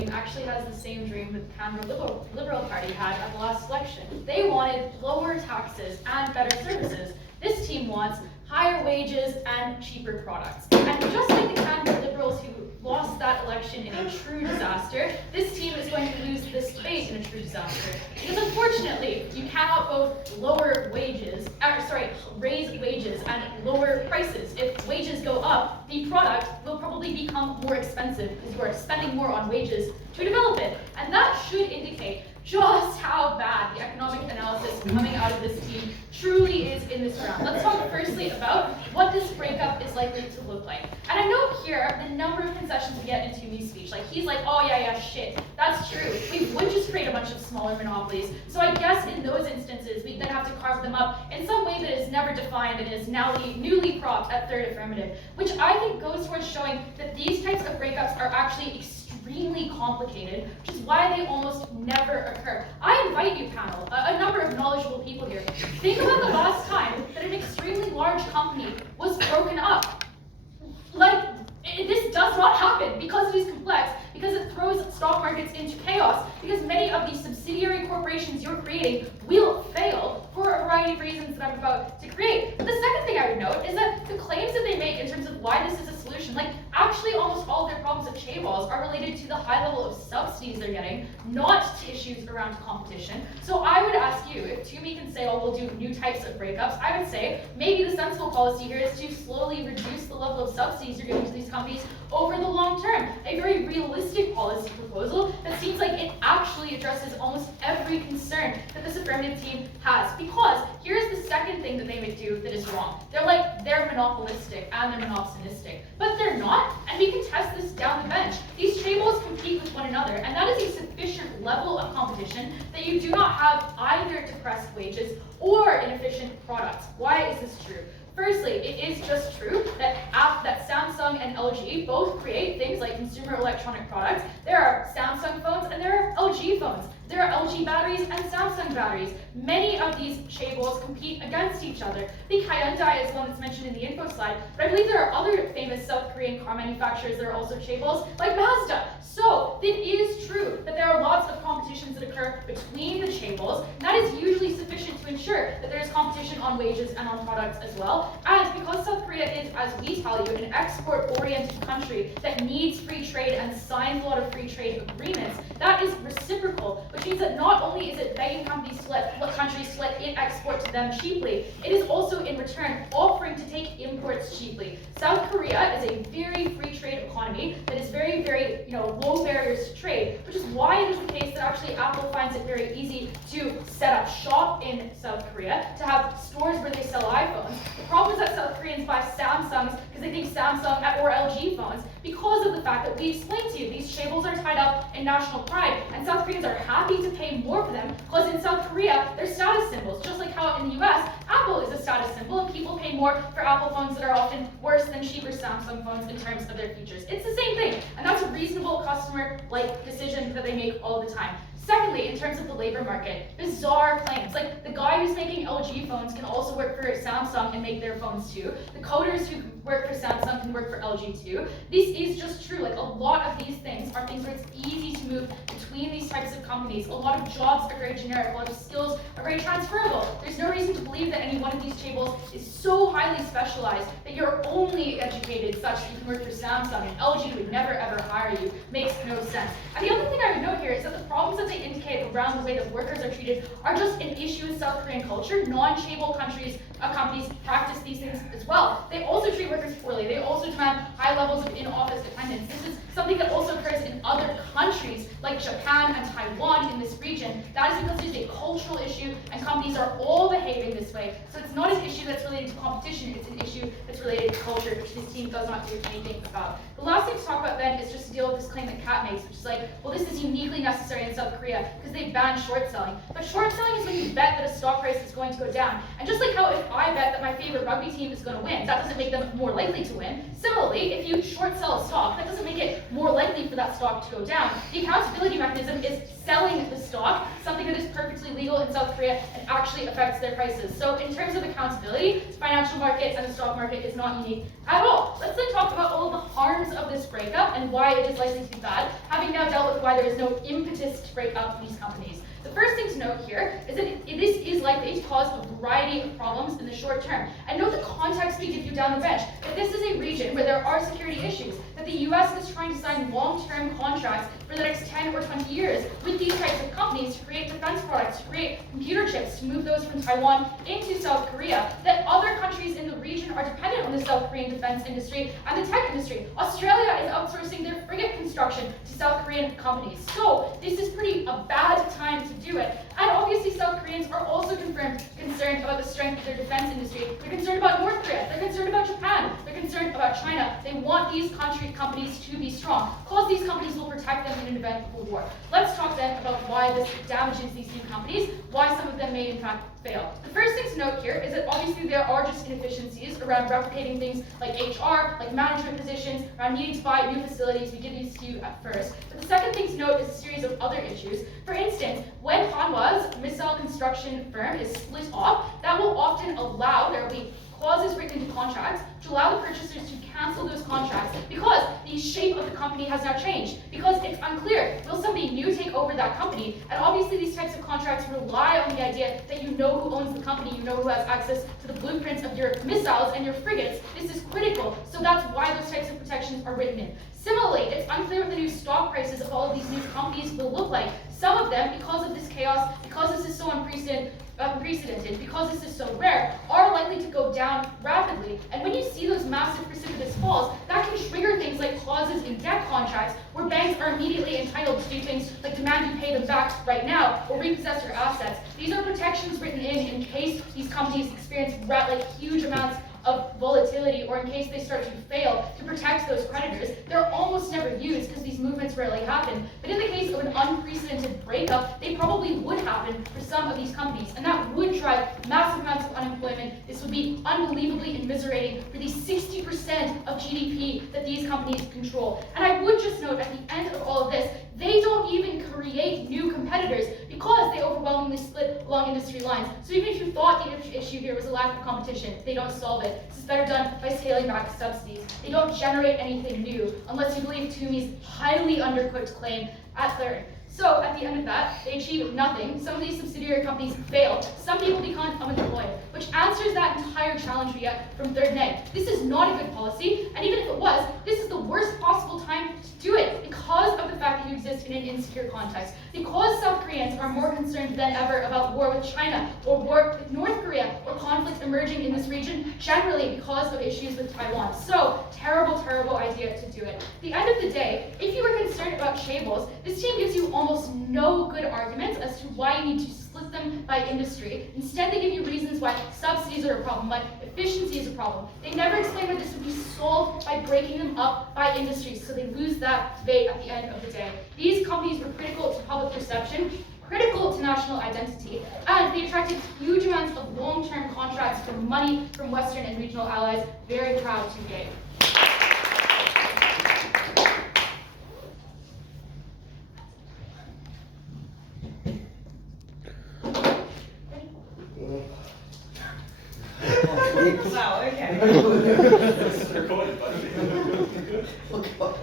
team actually has the same dream that the Canada Liberal Party had at the last election. They wanted lower taxes and better services. This team wants higher wages and cheaper products. And just like the Canada Liberals who lost that election in a true disaster, this team is going to lose this debate in a true disaster. Because unfortunately, you cannot both raise wages and lower prices. If wages go up, the product will probably become more expensive because you are spending more on wages to develop it. And that should indicate just how bad the economic analysis coming out of this team truly is in this round. Let's talk firstly about what this breakup is likely to look like. And I note here the number of concessions we get in Toomey's speech. Like, he's like, oh yeah, shit, that's true. We would just create a bunch of smaller monopolies. So I guess in those instances, we then have to carve them up in some way that is never defined and is now newly propped at third affirmative, which I think goes towards showing that these types of breakups are actually extremely complicated, which is why they almost never occur. I invite you, panel, a number of knowledgeable people here, think about the last time that an extremely large company was broken up. Like, this does not happen because it is complex, because it throws stock markets into chaos, because many of these subsidiary corporations you're creating will fail for a variety of reasons that I'm about to create. But the second thing I would note is that the claims that they make in terms of why this is a solution, like actually almost all of their problems at Chaebols are related to the high level of subsidies they're getting, not to issues around competition. So I would ask you, if Toomey can say, oh, we'll do new types of breakups, I would say maybe the sensible policy here is to slowly reduce the level of subsidies you're giving to these companies over the long term. A very realistic policy proposal that seems like it actually addresses almost every concern that this affirmative team has. Because here's the second thing that they would do that is wrong. They're monopolistic and they're monopsonistic. But they're not, and we can test this down the bench. These Chaebols compete with one another, and that is a sufficient level of competition that you do not have either depressed wages or inefficient products. Why is this true? Firstly, it is just true that Samsung and LG both create things like consumer electronic products. There are Samsung phones and there are LG phones. There are LG batteries and Samsung batteries. Many of these Chaebols compete against each other. I think Hyundai is one that's mentioned in the info slide, but I believe there are other famous South Korean car manufacturers that are also Chaebols, like Mazda. So it is true that there are lots of competitions that occur between the Chaebols, and that is usually sufficient to ensure that there is competition on wages and on products as well. And because South Korea is, as we tell you, an export-oriented country that needs free trade and signs a lot of free trade agreements, that is reciprocal, which means that not only is it begging countries to let it export to them cheaply, it is also in return offering to take imports cheaply. South Korea is a very free trade economy that is very, very low barriers to trade, which is why it is the case that actually Apple finds it very easy to set up shop in South Korea, to have stores where they sell iPhones. The problem is that South Koreans buy Samsungs because they think Samsung or LG phones because of the fact that we explained to you these Chaebols are tied up in national pride, and South Koreans are happy to pay more for them because in South Korea they're status symbols, just like how in the US Apple is a status symbol and people pay more for Apple phones that are often worse than cheaper Samsung phones in terms of their features. It's the same thing, and that's a reasonable customer-like decision that they make all the time. Secondly, in terms of the labor market, bizarre claims. Like, the guy who's making LG phones can also work for Samsung and make their phones too. The coders who work for Samsung can work for LG too. This is just true. Like, a lot of these things are things where it's easy to move between these types of companies. A lot of jobs are very generic. A lot of skills are very transferable. There's no reason to believe that any one of these Chaebols is so highly specialized that you're only educated such that you can work for Samsung and LG would never ever hire you. Makes no sense. And the other thing I would note here is that the problems that they indicate around the way that workers are treated are just an issue in South Korean culture. Non-Chaebol companies practice these things as well. They also treat workers poorly. They also demand high levels of in-office attendance. This is something that also occurs in other countries like Japan and Taiwan in this region. That is because it is a cultural issue and companies are all behaving this way. So it's not an issue that's related to competition, it's an issue that's related to culture, which this team does not do anything about. The last thing to talk about then is just to deal with this claim that Kat makes, which is like, well, this is uniquely necessary in South Korea because they ban short selling. But short selling is when you bet that a stock price is going to go down. And just like how if I bet that my favorite rugby team is going to win, that doesn't make them more likely to win. Similarly, if you short sell a stock, that doesn't make it more likely for that stock to go down. The accountability mechanism is selling the stock, something that is perfectly legal in in South Korea and actually affects their prices. So in terms of accountability, the financial market and the stock market is not unique at all. Let's then talk about all of the harms of this breakup and why it is likely to be bad, having now dealt with why there is no impetus to break up these companies. The first thing to note here is that this is likely to cause a variety of problems in the short term. And note the context we give you down the bench, that this is a region where there are security issues, that the US is trying to sign long-term contracts for the next 10 or 20 years with these types of companies to create defense products, to create computer chips, to move those from Taiwan into South Korea, that other countries in the region are dependent on the South Korean defense industry and the tech industry. Australia is outsourcing their frigate construction to South Korean companies. So this is a bad time to do it. And obviously South Koreans are also concerned about the strength of their defense industry. They're concerned about North Korea. They're concerned about Japan. They're concerned about China. They want these companies to be strong, because these companies will protect them in an event of a war. Let's talk then about why this damages these new companies, why some of them may in fact fail. The first thing to note here is that obviously there are just inefficiencies around replicating things like HR, like management positions, around needing to buy new facilities. We give these to you at first. But the second thing to note is a series of other issues. For instance, when Hanwha's missile construction firm is split off, that will often allow, there will be clauses written into contracts to allow the purchasers to cancel those contracts because the shape of the company has now changed, because it's unclear, will somebody new take over that company? And obviously these types of contracts rely on the idea that you know who owns the company, you know who has access to the blueprints of your missiles and your frigates. This is critical, so that's why those types of protections are written in. Similarly, it's unclear what the new stock prices of all of these new companies will look like. Some of them, because of this chaos, because this is so unprecedented, because this is so rare, are likely to go down rapidly. And when you see those massive precipitous falls, that can trigger things like clauses in debt contracts where banks are immediately entitled to do things like demand you pay them back right now or repossess your assets. These are protections written in case these companies experience huge amounts of volatility, or in case they start to fail, to protect those creditors. They're almost never used because these movements rarely happen. But in the case of an unprecedented breakup, they probably would happen for some of these companies, and that would drive massive amounts of unemployment. This would be unbelievably immiserating for these 60% of GDP that these companies control. And I would just note at the end of all of this, they don't even create new competitors because they overwhelmingly split along industry lines. So even if you thought the issue here was a lack of competition, they don't solve it. This is better done by scaling back subsidies. They don't generate anything new, unless you believe Toomey's highly undercooked claim at third. So at the end of that, they achieve nothing. Some of these subsidiary companies fail. Some people become unemployed, which answers that entire challenge we get from third neg. This is not a good policy, and even if it was, this is the worst possible time to do it because of the fact that you exist in an insecure context. Because South Koreans are more concerned than ever about war with China, or war with North Korea, or conflict emerging in this region, generally because of issues with Taiwan. So, terrible, terrible idea to do it. At the end of the day, if you were concerned about Chaebols, this team gives you almost no good arguments as to why you need to split them by industry. Instead, they give you reasons why subsidies are a problem, why efficiency is a problem. They never explain why this would be solved by breaking them up by industry, so they lose that debate at the end of the day. These companies were critical to public perception, critical to national identity, and they attracted huge amounts of long-term contracts for money from Western and regional allies. Very proud to be gay. Wow, okay. It's recorded, buddy. Oh, God.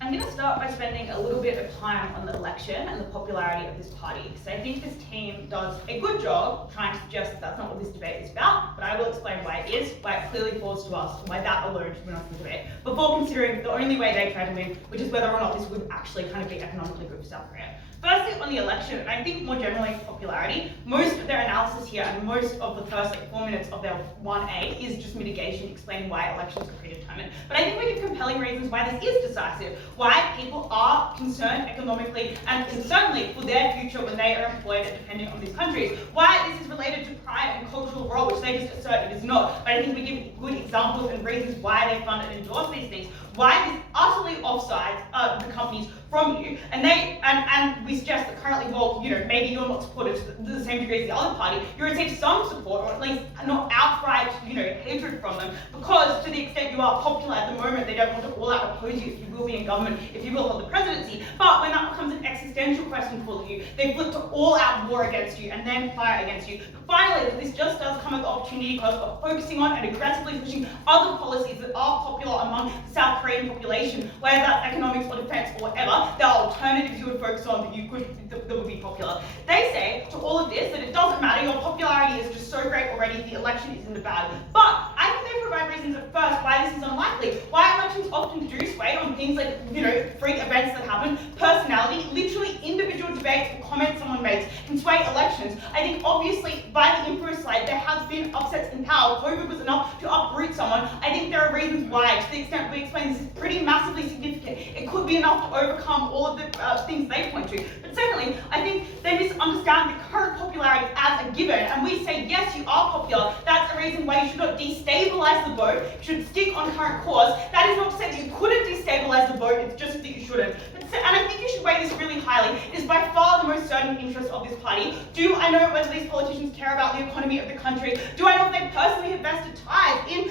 I'm going to start by spending a little bit of time on the election and the popularity of this party, because I think this team does a good job trying to suggest that that's not what this debate is about, but I will explain why it is, why it clearly falls to us, and why that alone should win us the debate, before considering the only way they try to win, which is whether or not this would actually kind of be economically good for South Korea. Firstly, on the election, and I think more generally popularity, most of their analysis here and most of the first 4 minutes of their 1A is just mitigation, explaining why elections are predetermined. But I think we give compelling reasons why this is decisive, why people are concerned economically and certainly for their future when they are employed and dependent on these countries, why this is related to pride and cultural role, which they just assert it is not. But I think we give good examples and reasons why they fund and endorse these things, why this utterly offsides the companies from you, and we suggest that currently, well, maybe you're not supported to the same degree as the other party, you receive some support, or at least not outright, hatred from them, because to the extent you are popular at the moment, they don't want to all out oppose you if you will be in government, if you will hold the presidency. But when that becomes an existential question for you, they flip to all out war against you and then fire against you. But finally, this just does come at the opportunity cost of focusing on and aggressively pushing other policies that are popular among the South Korean population, whether that's economics or defense or whatever. There are alternatives you would focus on that would be popular. They say to all of this that it doesn't matter, your popularity is just so great already, the election is in the bag. But I think they provide reasons at first why this is unlikely, why elections often do sway on things like, freak events that happen, personality, literally individual debates or comments someone makes can sway elections. I think obviously by the info slide there has been upsets in power. COVID was enough to uproot someone. I think there are reasons why, to the extent we explain this is pretty massively significant. It could be enough to overcome all of the things they point to. But secondly, I think they misunderstand the current popularity as a given, and we say yes, you are popular. That's a reason why you should not destabilize the vote. You should stick on current course. That is not to say that you couldn't destabilize the vote, it's just that you shouldn't. And I think you should weigh this really highly. It is by far the most certain interest of this party. Do I know whether these politicians care about the economy of the country? Do I know if they personally have vested ties in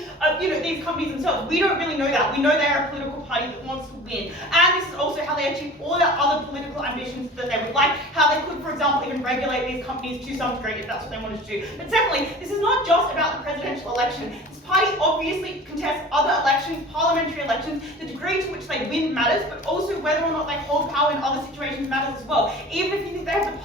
these companies themselves? We don't really know that. We know they are a political party that wants to win. And this is also how they achieve all their other political ambitions that they would like, how they could, for example, even regulate these companies to some degree if that's what they wanted to do. But secondly, this is not just about the presidential election. This party obviously contests other elections, parliamentary elections. The degree to which they win matters, but also whether or not they hold power in other situations matters as well. Even if you think they have the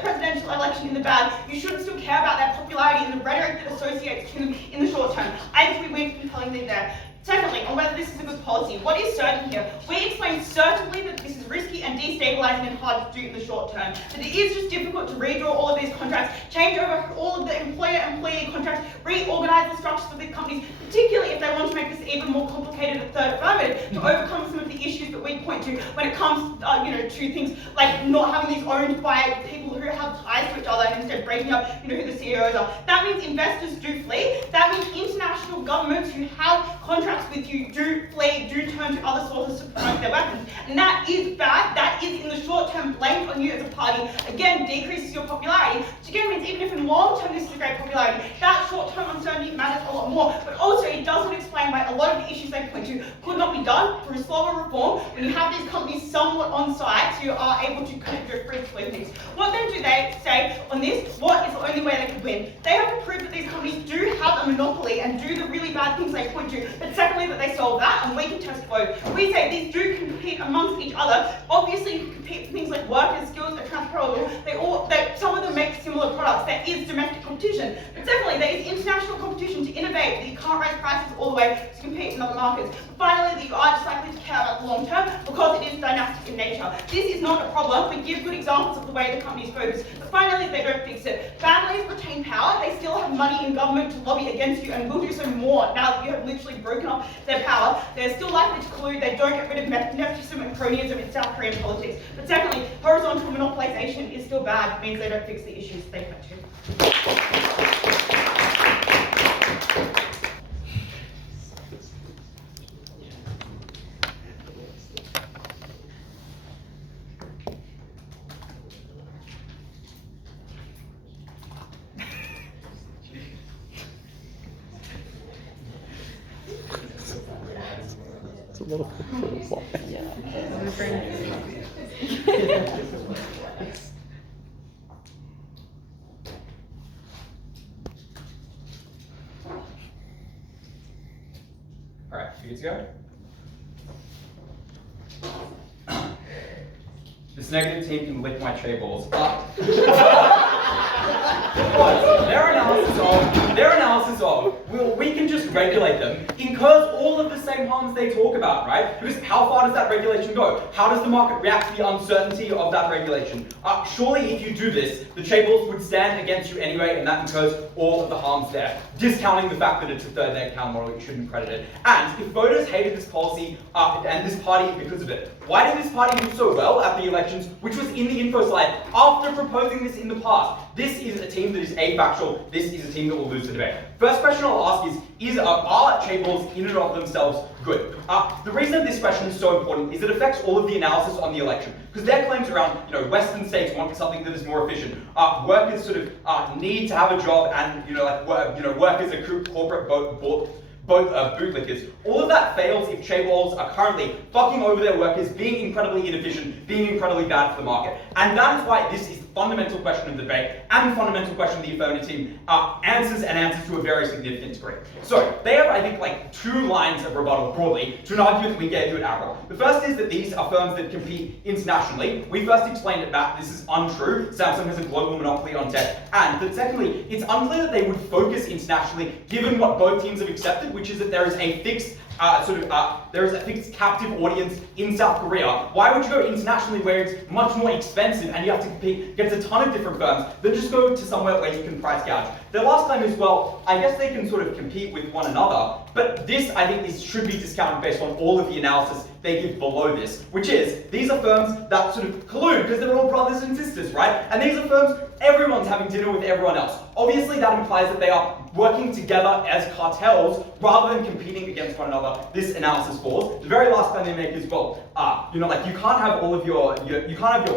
presidential election in the bag, you shouldn't still care about their popularity and the rhetoric that associates to them in the short term. I think we win compellingly there. Secondly, on whether this is a good policy, what is certain here? We explain certainly that this is risky and destabilizing and hard to do in the short term. That it is just difficult to redraw all of these contracts, change over all of the employer-employee contracts, reorganize the structures of these companies, particularly if they want to make this even more complicated at third affirmative, to overcome some of the issues that we point to when it comes to things like not having these owned by people who have ties to each other and instead breaking up who the CEOs are. That means investors do flee. That means international governments who have contracts with you do flee, do turn to other sources to promote their weapons. And that is bad. That is in the short term blamed on you as a party. Again, decreases your popularity, which again means even if in long term this is a great popularity, that short term uncertainty matters a lot more. But also it doesn't explain why a lot of the issues they point to could not be done through slower reform when you have these companies somewhat on site so you are able to kind of do free flow things. What then do they say on this? What is the only way they could win? They have to prove that these companies do have a monopoly and do the really bad things they point to, but secondly that they solve that, and we can test both. We say these do compete amongst each other. Obviously you can compete for things like workers, skills, they're transferable. Some of them make similar products. There is domestic competition. But secondly, there is international competition to innovate, that you can't raise prices all the way to compete in other markets. But finally, that you are just likely to care about the long term because it is dynastic in nature. This is not a problem. We give good examples of the way the companies focus. But finally, they don't fix it. Families retain power. They still have money in government to lobby against you and will do so more now that you have literally broken up their power. They're still likely to collude. They don't get rid of nepotism and cronyism in South Korean politics. But secondly, horizontal monopolization is still bad. It means they don't fix the issues they point to. It's a little football. Alright, you good to go? This negative team can lick my Chaebols. Their analysis of, well, we can just regulate them, incurs all of the same harms they talk about, right? Because how far does that regulation go? How does the market react to the uncertainty of that regulation? Surely if you do this, the Chaebols would stand against you anyway, and that incurs all of the harms there. Discounting the fact that it's a third leg account model, you shouldn't credit it. And if voters hated this policy and this party because of it, Why did this party do so well at the elections, which was in the info slide, after proposing this in the past? This is a team that is afactual. This is a team that will lose the debate. First question I'll ask is are Chaebols in and of themselves good? The reason that this question is so important is it affects all of the analysis on the election. Because their claims around, Western states want something that is more efficient. Workers sort of need to have a job, and workers are corporate bootlickers. All of that fails if Chaebols are currently fucking over their workers, being incredibly inefficient, being incredibly bad for the market. And that is why this is the fundamental question of the debate, and the fundamental question the affirmative team answers to a very significant degree. So they have, I think, like 2 lines of rebuttal broadly to an argument that we gave you at Apple. The first is that these are firms that compete internationally. We first explained that this is untrue. Samsung has a global monopoly on tech. And that secondly, it's unclear that they would focus internationally given what both teams have accepted, which is that there is a fixed there is a fixed captive audience in South Korea. Why would you go internationally where it's much more expensive and you have to compete against a ton of different firms than just go to somewhere where you can price gouge? Their last claim is, well, I guess they can sort of compete with one another, but this, I think, should be discounted based on all of the analysis they give below this, which is, these are firms that sort of collude because they're all brothers and sisters, right? And these are firms, everyone's having dinner with everyone else. Obviously, that implies that they are working together as cartels rather than competing against one another. This analysis falls. The very last claim they make is, well, you can't have all of your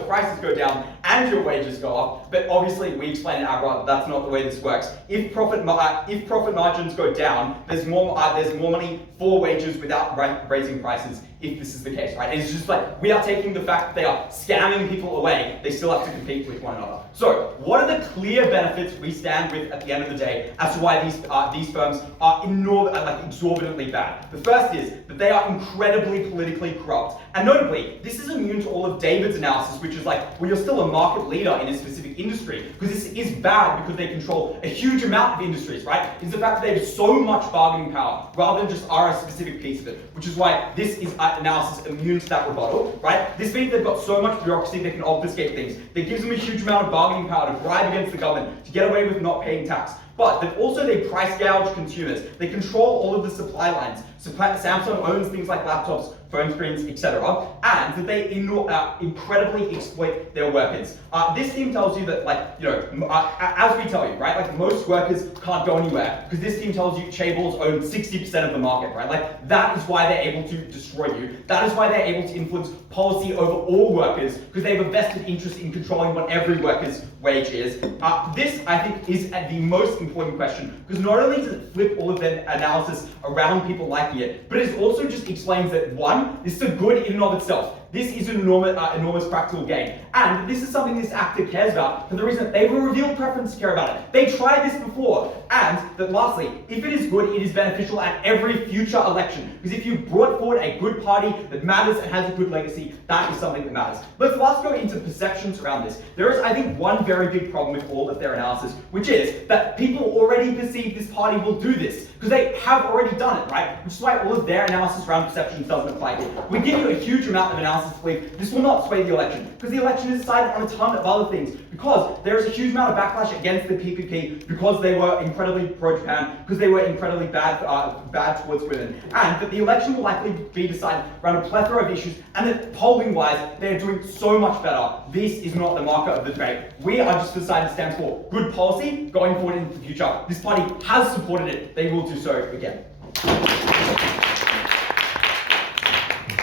prices go down and your wages go up. But obviously, we explained in Abra that that's not the way this works. If profit margins go down, there's more money for wages without raising prices. If this is the case, right? And it's just like, we are taking the fact that they are scamming people away, they still have to compete with one another. So, what are the clear benefits we stand with at the end of the day as to why these firms are exorbitantly bad? The first is that they are incredibly politically corrupt. And notably, this is immune to all of David's analysis, which is like, well, you're still a market leader in a specific industry, because this is bad because they control a huge amount of industries, right? It's the fact that they have so much bargaining power rather than just are a specific piece of it, which is why this is analysis immune to that rebuttal, right? This means they've got so much bureaucracy they can obfuscate things. That gives them a huge amount of bargaining power to bribe against the government, to get away with not paying tax. But that also they price gouge consumers. They control all of the supply lines. Samsung owns things like laptops, phone screens, etc., and that they incredibly exploit their workers. This team tells you that, as we tell you, right, like most workers can't go anywhere, because this team tells you Chaebols own 60% of the market, right? Like, that is why they're able to destroy you. That is why they're able to influence policy over all workers, because they have a vested interest in controlling what every worker's wage is. This, I think, is the most important question, because not only does it flip all of their analysis around people liking it, but it also just explains that, one, this is a good in and of itself. This is an enormous practical gain. And this is something this actor cares about for the reason that they have a revealed preference to care about it. They tried this before. And that lastly, if it is good, it is beneficial at every future election. Because if you brought forward a good party that matters and has a good legacy, that is something that matters. Let's last go into perceptions around this. There is, I think, one very big problem with all of their analysis, which is that people already perceive this party will do this, because they have already done it, right? Which is why all of their analysis around perceptions doesn't apply here. We give you a huge amount of analysis to believe this will not sway the election, because the election is decided on a ton of other things, because there is a huge amount of backlash against the PPP, because they were incredibly pro-Japan, because they were incredibly bad towards women, and that the election will likely be decided around a plethora of issues, and that polling-wise, they're doing so much better. This is not the marker of the debate. We are just deciding to stand for good policy going forward into the future. This party has supported it. They will do so again.